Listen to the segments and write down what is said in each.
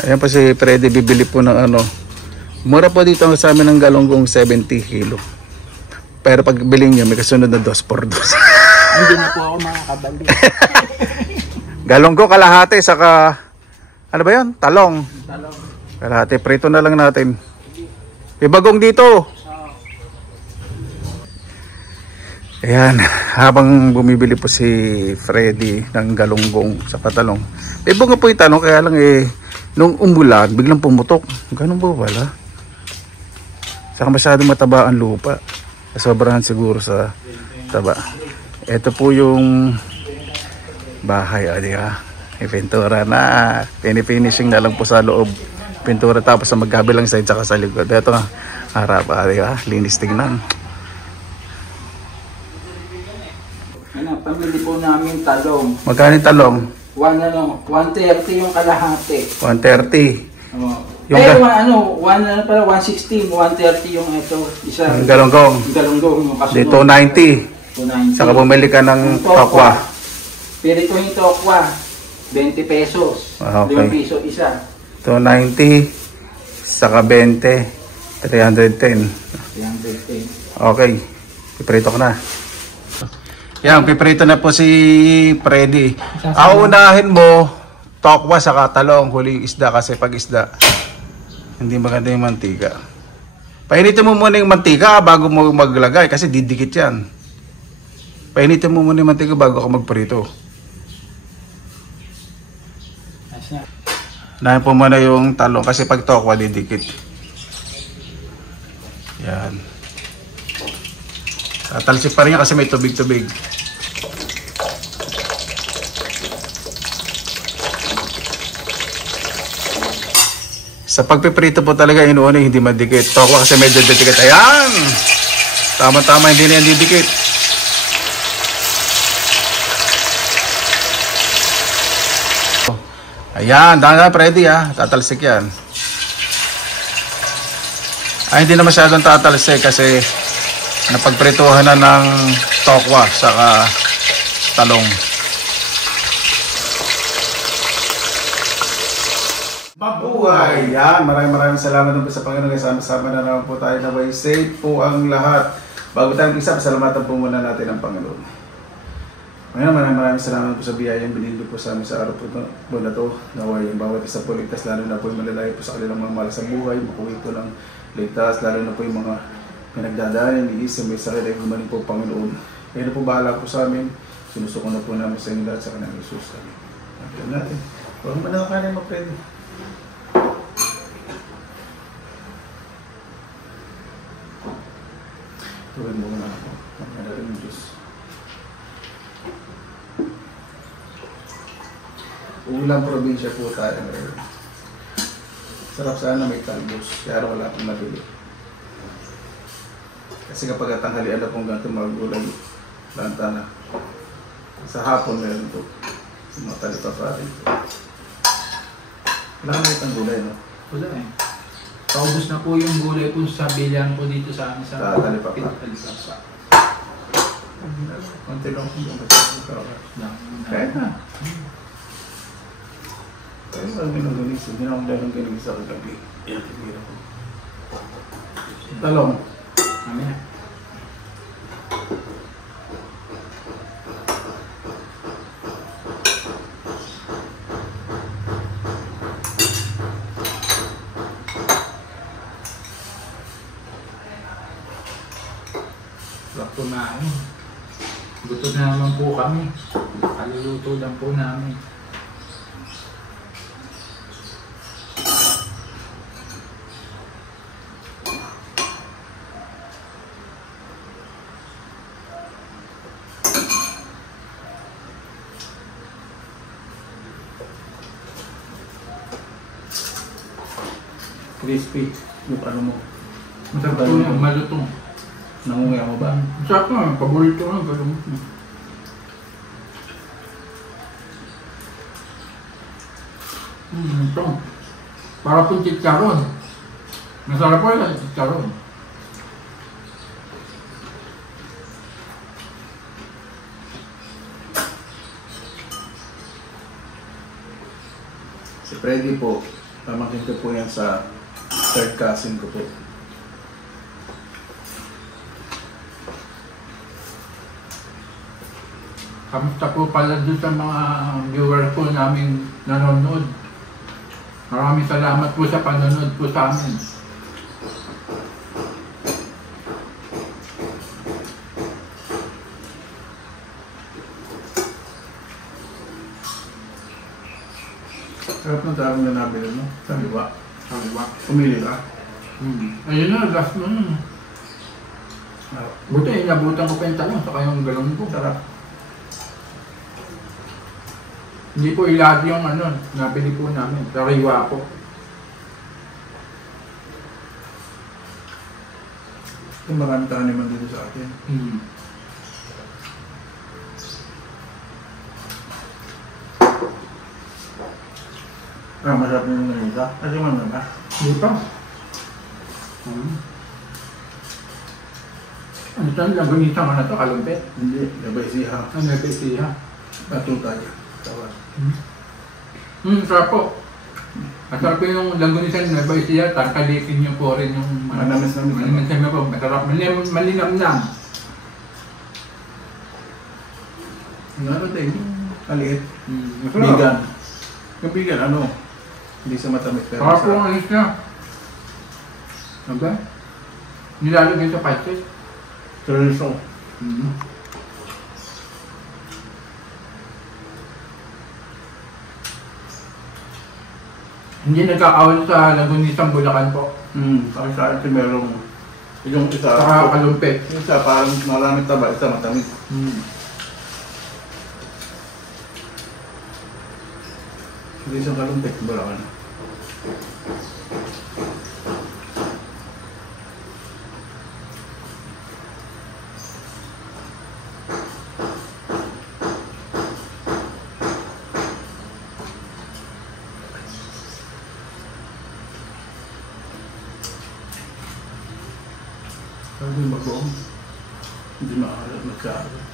Ayan po si Freddy, bibili po ng ano. Mura po dito sa amin ng galunggong 70 kilo. Pero pag bilhin nyo, may kasunod na 2 por 2. Hindi na po ako makakabali. Galunggong kalahati, saka ano ba yun? Talong. Talong. Kalahati, prito na lang natin. Ibagong dito. Ayan, habang bumibili po si Freddy ng galunggong sa talong. Bunga po yung talong, kaya lang nung umulan, biglang pumutok. Ganun po pala. Saka masyadong mataba ang lupa. Sobrahan siguro sa taba. Ito po yung bahay, di ba? May pintura na. Pinifinishing na lang po sa loob. Pintura tapos sa magkabilang side saka sa likod. Ito nga, harap, di ba? Linis tingnan. Pamili po namin talong. Magkano yung talong? 130 yung kalahati. 130. Yung 116, 130 yung ito. Isa. Yung galunggong. Galunggong yung kasunod. Dito 90. 290. Saka bumili ka ng tokwa. Pirito yung tokwa, 20 pesos. Okay. 5 piso isa. 290. Saka 20. 310. 310. Okay. Piprito ko na. Yan, piprito na po si Freddy. Aunahin mo, tokwa saka talong, huling isda kasi pag isda, hindi maganda yung mantika. Painitin mo muna yung mantika bago mo maglagay kasi didikit yan. Painitin mo muna yung mantika bago ka magprito. Unahin po muna yung talong kasi pag tokwa didikit. Yan. Tatalsik pa rin yan kasi may tubig-tubig. Sa pagpiprito po talaga inuuna hindi madikit. Tokwa kasi medyo didikit. Ayan! Tama-tama, hindi na yan didikit. Ayan, dahan-dahan Freddy ha. Tatalsik yan. Ay, hindi na masyadong tatalsik kasi napagprituhan na ng tokwa saka talong. Mabuhay! Yan, maraming salamat po sa Panginoon. Kasama-sama na naman po tayo na way safe po ang lahat. Bago tayong isa, pasalamatan po muna natin ang Panginoon. Ngayon, maraming salamat po sa biyayang binigay po sa amin sa araw po na ito. Naway yung bawat isa po ligtas, lalo na po yung malalayo po sa kanilang mga mahal sa buhay. Makuwi po ng ligtas, lalo na po yung mga pinagdadaanan, iisa may sakit ay gumaling po Panginoon. Kaya na po bahala po sa amin. Sinusuko na po namin sa inyo lahat sa kanyang Jesus. Nakita natin. Huwag mo na kanin mo, Freddy. Tuwid mo na ako. Magkadarin ng Diyos. Ulang probinsya po tayo ngayon. Sarap sana may talbos. Kaya wala akong nabili. Kasi kapag tanghalian na pong ganito magulay, lanta na. Sa hapon meron po. Matalita pa rin po. Wala kang itang gulay, no? Wala eh. Paubos na po yung gulay po sa bilang po dito sa amin sa Talipapa. Konti lang po yung kahit na. Kaya lang ginugulis. Hindi na akong dahil ginugulis sa kagabi. Talong. Amin na. Bakto na ano. Gusto na naman po kami. Kaluluto lang po namin. Crispy. Yung ano mo. Masarap po yung malutong. Nangunguya mo ba? Masarap na. Paborito ko na. Ito. Para po chicharon. Masarap po yung chicharon. Si Freddy po, Pamangkin ko po yan sa third cousin ko po. Kamusta po pala doon sa mga viewers po namin nanonood. Maraming salamat po sa panonood po sa amin. Sarap ng tarong na nabili, no? Sariwa. Sariwa. Pumili ka? Ayun na, last mo na. Buti, inabutan ko pa yung talong saka yung galong ko. Sarap. Hindi po ilagi yung ano, nabili po namin. Sariwa po. Ito marami taniman dito sa atin. Masarap yung nanisa. Kasi man na ba? Hindi pa. Ano ito? Lagunita nga na ito, kalumpit. Hindi, labay siya. Ano ito siya? Patuta niya. Tawad. Sarap po. Masarap po yung lagunita na nabay siya, tangkalikin niyo po rin yung Manamis-namis. Manamis-namis po, masarap. Malinam-nam. Ano tayo? Kaliit. Masarap. Bigan. Yung bigan, ano? Hindi sa matamis. Sarap po ang alis niya. Okay? Nilalagay sa pancit. Chorizo. Hindi nagkakawan sa Lagunisang Bulacan po. Kasi sa akin merong yung isa. Saka kalumpit. Yung isa parang maraming taba, isa matamis. Hindi isang kalumpit, Bulacan. Hindi mag-boom. Hindi maalat magkaalat.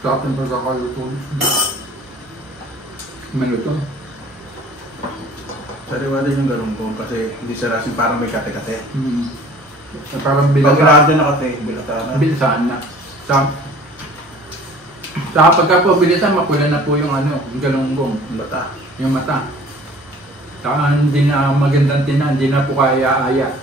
Sarap ng pagkakaluto. Maluto. Sariwa din yung galunggong kasi hindi siya rasin parang may kate-kate. Parang Pag bilata. grado na kate, bilata na. Bilisan na. Sa pagka po bilisan, mapula na po yung ano, yung galunggong. Bata. Yung mata. Saka hindi na magandang tinan, hindi na po kaya-aya.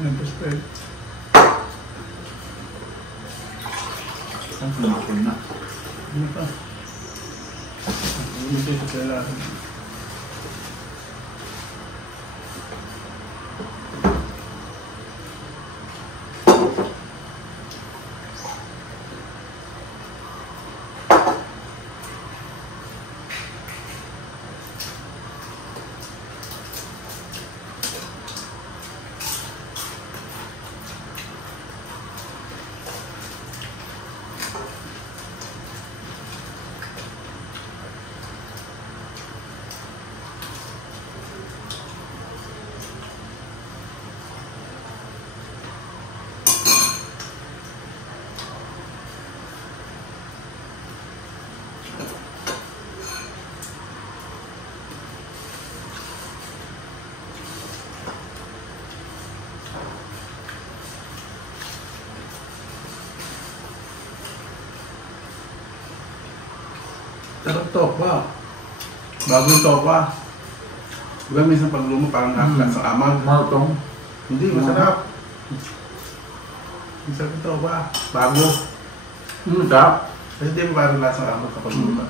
Nag-spread. Ang sumakol na. Ano pa? Hindi siya sa kailangan. Sarap topa. Bagong topa. Diba minsan pag lumo parang nakaklat sa amag. Martong. Hindi, masarap. Masarap yung topa. Bago. Sarap. Kasi di ba parang lasang amag kapag lumo.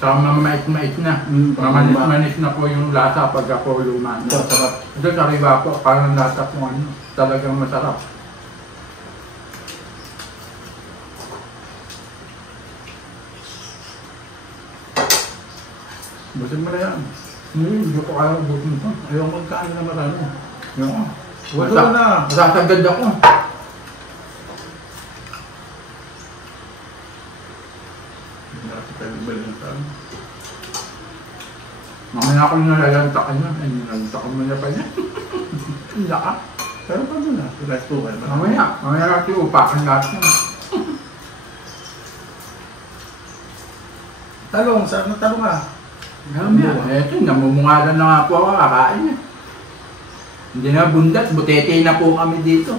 Saka mamait-mait na. Mamanis-manis na po yung lasa pagka po luma na. Sarap. Ito sariwa po, parang lasa po ano. Talagang masarap. Busin mo na yan. Hindi ko kaya ubusin ito. Ayaw magkaan na marami. Yung Wala na. masasagad ako. Hindi na kasi pwede balik ng tao. Mamaya ako nalalantakan na. Ay, nalantakan mo na pa niya. Ang laka. Pero pa doon na, rice cooker. Mamaya natin upakan lahat na. Talong, saan na talong ka? Mamaya, eto, namumungalan na nga po ako, kakain eh. Hindi na bundat, butete na po kami dito.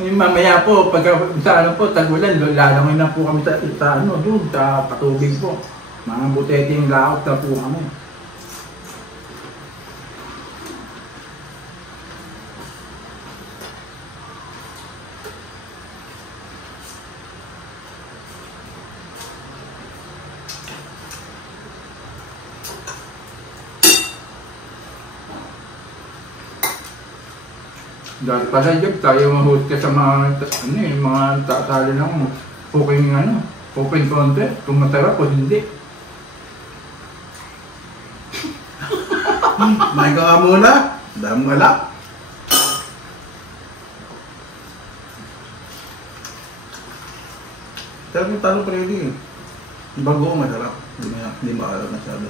Ngayon mamaya po, pag sa ano po, tag-ulan, lalangoy na po kami sa ano, doon, sa patubig po. Mga butete yung laot na po kami. Dahil pala job, tayo ma-host ka sa mga, ano eh, mga tatalo ng cooking, cooking contest, kung masarap o hindi. Main ka nga muna. Dami mo alak. Pero kung talong pa rin bago masarap. Hindi maalam masyado.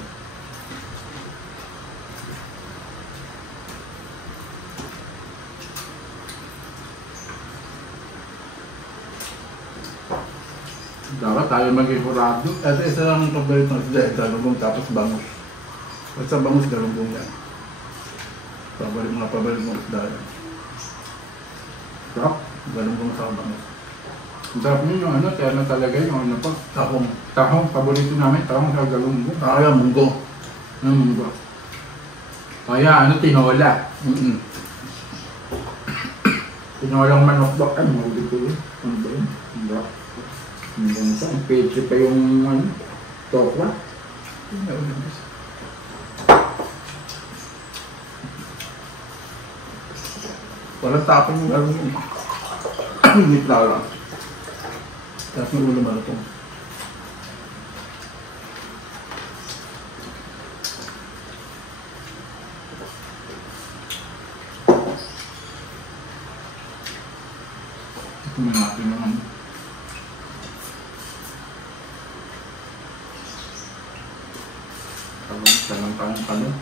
Dapat tayo maging kurado. At isa lang ang paborito ng isda, talong tapos bangus. Basta bangus, galunggong yan. Paborito mong isda yan. Sarap. Galunggong sa bangus. Ang sarap nyo yung terno talaga yung ano po. Tahong. Tahong, paborito namin, tahong sa galunggo. Kaya munggo. Munggo. Kaya tinola. Tinolang manok ba? Ay, maulit ko yun. Ano ba yun? Ang sarap. Ang ganito, ang peche pa yung tokwa. Walang tapon yung gano'n yun. Hindi lang. Tapos yung ulo malutong. Tingnan natin naman. Talong.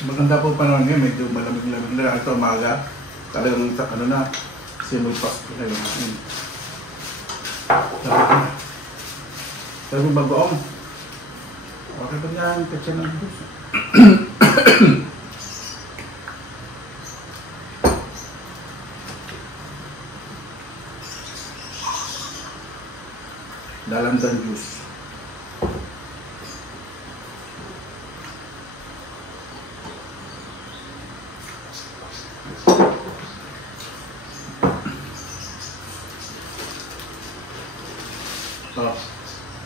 Maganda po panahon ngayon, medyo malamig-lamig na ito umaga. Talagang ano na, simoy pasto na yun. Sabi ko bagoong. Okay ba yan? Katsa ng bus. Lalandan juice.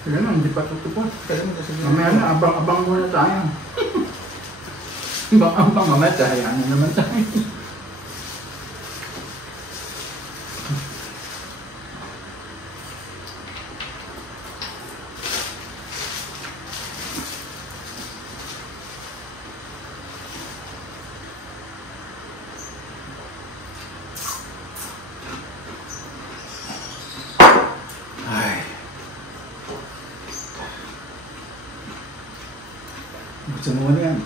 Kaya na, hindi pa tutupos. Kaya mo kasi Mamaya na, abang muna tayo. Abang mamaya tayo. Ano naman tayo? Gusto mo na yan.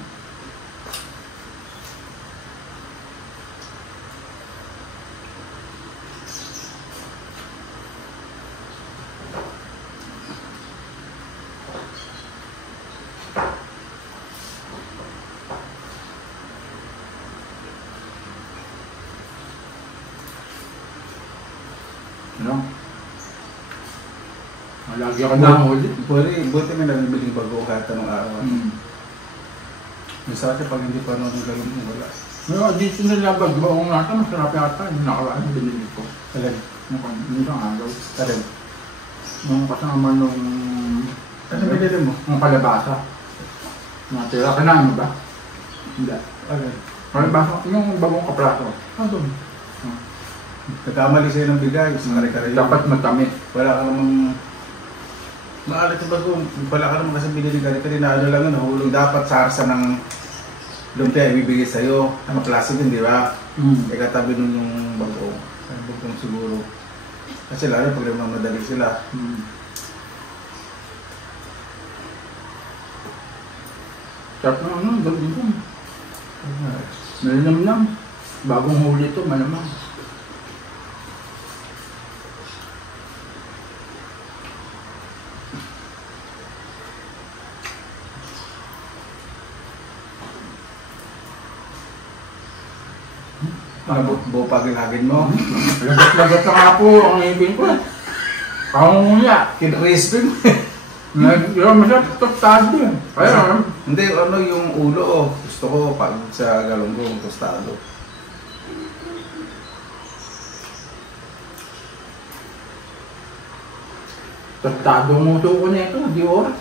Ano? Lagi ako na ulit. Buti may nabibiling bago kahit anong araw. Minsan pag hindi pa naman galong mo, wala. Pero dito nila bagbaong natin, masarap yata. Yung nakaraan yung binili ko. Alin? Yung isang araw. Alin? Nung kasama nung... Ano binili mo? Nung kalabasa. Natira ka na, ano ba? Hindi. Okay. Ay, baka yung bagong kaprato. Ano? Nagkamali sa'yo ng bigay, sa kare-kare. Dapat matamis. Wala ka namang... Maalat yung bago, wala ka namang kasi binili kare-kare na ano lang yun, nahulog. Dapat sarsa ng lumpia ibibigay sa'yo. Ano klase din, di ba? E katabi nun yung bago. Ay, bagong siguro. Kasi lalo pag nagmamadali sila. Sarap na ano, gawin ko. Malinamnam. Bagong huli ito, malamang. Bupagin-hagin mo. Lagat-lagat na nga po ang ibig ko. Pangunguya. Kinrispin mo. Yung masarap tostado eh. Kaya, Hindi, ano yung ulo oh. Gusto ko pag sa galunggong tostado. tostado mo ito ko na ito, di oras.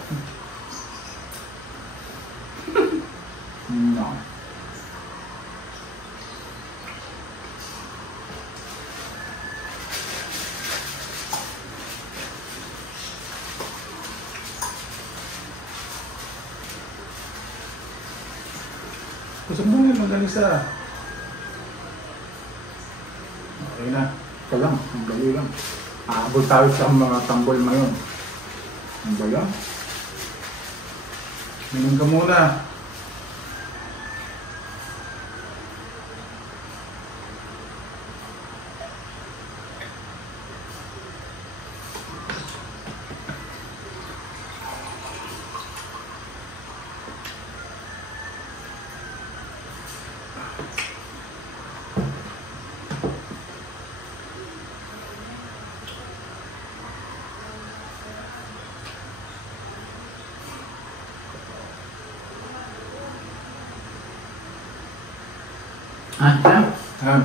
No. Gusto mo nga magaling sa... Okay na. Ito lang, ang dali lang. Aabot tayo sa mga tambol ngayon. Ang ba yan? Minum ka muna.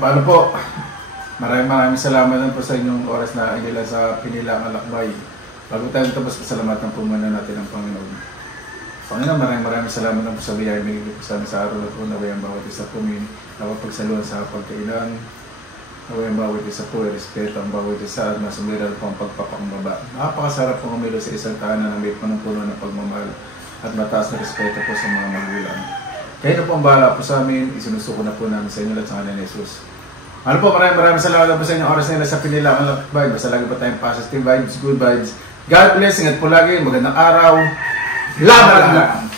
Paano po? Maraming salamat po sa inyong oras na inila sa Pinilang Alakbay. Bago tayo tapos, pasalamatan po muna natin ang Panginoon. Panginoon, maraming salamat po sa biyaya binigay po sa amin sa araw na po. Naway ang bawat isa po nakapagsaluhan sa pagkainan. Naway ang bawat isa po, respeto ang bawat isa at masumiral po ang pagpapakumbaba. Napakasarap po kumilo sa isang tahanan na may punong-puno ng pagmamahal at mataas na respeto po sa mga magulang. Kayo na po ang bahala po sa amin, isinusuko na po namin sa inyo at sa kanan ni Jesus. Ano po, maraming salamat po sa inyong oras nila sa Pinilang Alakbay. Basta lagi po tayong positive vibes, good vibes. God bless, ingat po lagi, magandang araw. Laban lang!